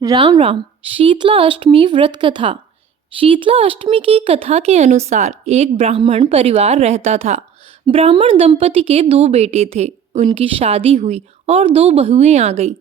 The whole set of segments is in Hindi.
राम राम। शीतला अष्टमी व्रत कथा। शीतला अष्टमी की कथा के अनुसार एक ब्राह्मण परिवार रहता था। ब्राह्मण दंपति के दो बेटे थे। उनकी शादी हुई और दो बहुएं आ गई।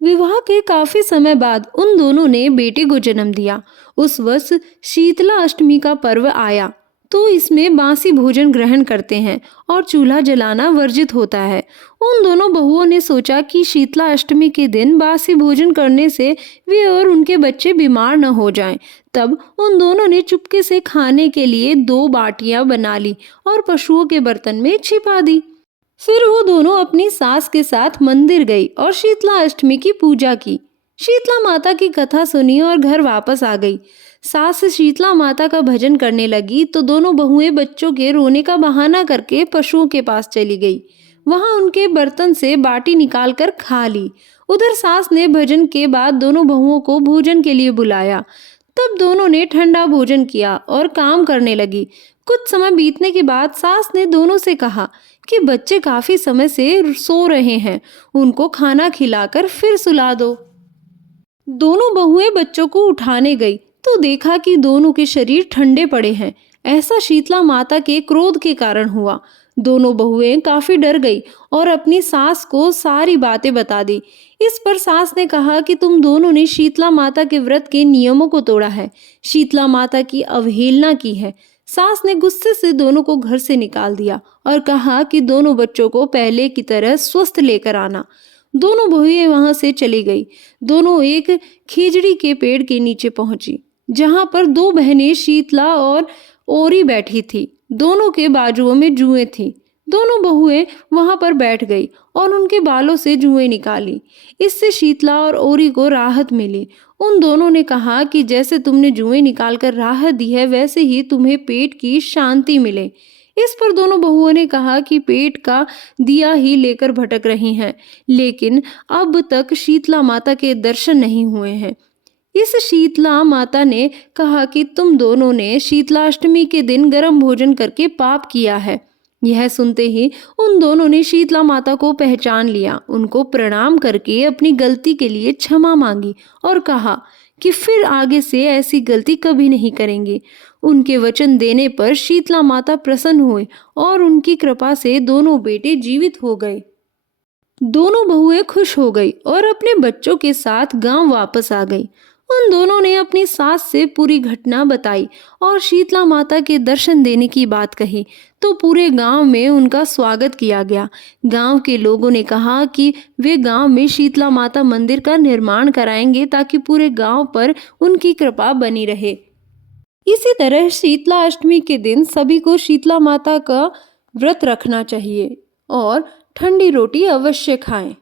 विवाह के काफी समय बाद उन दोनों ने बेटे को जन्म दिया। उस वर्ष शीतला अष्टमी का पर्व आया तो इसमें बासी भोजन ग्रहण करते हैं और चूल्हा जलाना वर्जित होता है। उन दोनों बहुओं ने सोचा कि शीतला अष्टमी के दिन बासी भोजन करने से वे और उनके बच्चे बीमार न हो जाएं। तब उन दोनों ने चुपके से खाने के लिए दो बाटियां बना ली और पशुओं के बर्तन में छिपा दी। फिर वो दोनों अपनी सास के साथ मंदिर गई और शीतला अष्टमी की पूजा की। शीतला माता की कथा सुनी और घर वापस आ गई। सास शीतला माता का भजन करने लगी तो दोनों बहुएं बच्चों के रोने का बहाना करके पशुओं के पास चली गई। वहां उनके बर्तन से बाटी निकालकर खा ली। उधर सास ने भजन के बाद दोनों बहुओं को भोजन के लिए बुलाया। तब दोनों ने ठंडा भोजन किया और काम करने लगी। कुछ समय बीतने के बाद सास ने दोनों से कहा कि बच्चे काफी समय से सो रहे हैं, उनको खाना खिलाकर फिर सुला दो। दोनों बहुएं बच्चों को उठाने गई तो देखा कि दोनों के शरीर ठंडे पड़े हैं। ऐसा शीतला माता के क्रोध के कारण हुआ। दोनों बहुएं काफी डर गई और अपनी सास को सारी बातें बता दी। इस पर सास ने कहा कि तुम दोनों ने शीतला माता के व्रत के नियमों को तोड़ा है, शीतला माता की अवहेलना की है। सास ने गुस्से से दोनों को घर से निकाल दिया और कहा कि दोनों बच्चों को पहले की तरह स्वस्थ लेकर आना। दोनों बहुएं वहां से चली गई। दोनों एक खिजड़ी के पेड़ के नीचे पहुंची जहां पर दो बहनें शीतला और ओरी बैठी थी। दोनों के बाजुओं में जुएं थी। दोनों बहुएं वहां पर बैठ गई और उनके बालों से जुएं निकाली। इससे शीतला और ओरी को राहत मिली। उन दोनों ने कहा कि जैसे तुमने जुएं निकालकर राहत दी है वैसे ही तुम्हें पेट की शांति मिले। इस पर दोनों बहुओं ने कहा कि पेट का दिया ही लेकर भटक रही हैं, लेकिन अब तक शीतला माता के दर्शन नहीं हुए हैं। इस शीतला माता ने कहा कि तुम दोनों ने शीतला अष्टमी के दिन गर्म भोजन करके पाप किया है। यह सुनते ही उन दोनों ने शीतला माता को पहचान लिया। उनको प्रणाम करके अपनी गलती के लिए क्षमा मांगी और कहा कि फिर आगे से ऐसी गलती कभी नहीं करेंगे। उनके वचन देने पर शीतला माता प्रसन्न हुए और उनकी कृपा से दोनों बेटे जीवित हो गए। दोनों बहुएं खुश हो गई और अपने बच्चों के साथ गांव वापस आ गई। उन दोनों ने अपनी सास से पूरी घटना बताई और शीतला माता के दर्शन देने की बात कही तो पूरे गांव में उनका स्वागत किया गया। गांव के लोगों ने कहा कि वे गांव में शीतला माता मंदिर का निर्माण कराएंगे ताकि पूरे गांव पर उनकी कृपा बनी रहे। इसी तरह शीतला अष्टमी के दिन सभी को शीतला माता का व्रत रखना चाहिए और ठंडी रोटी अवश्य खाएं।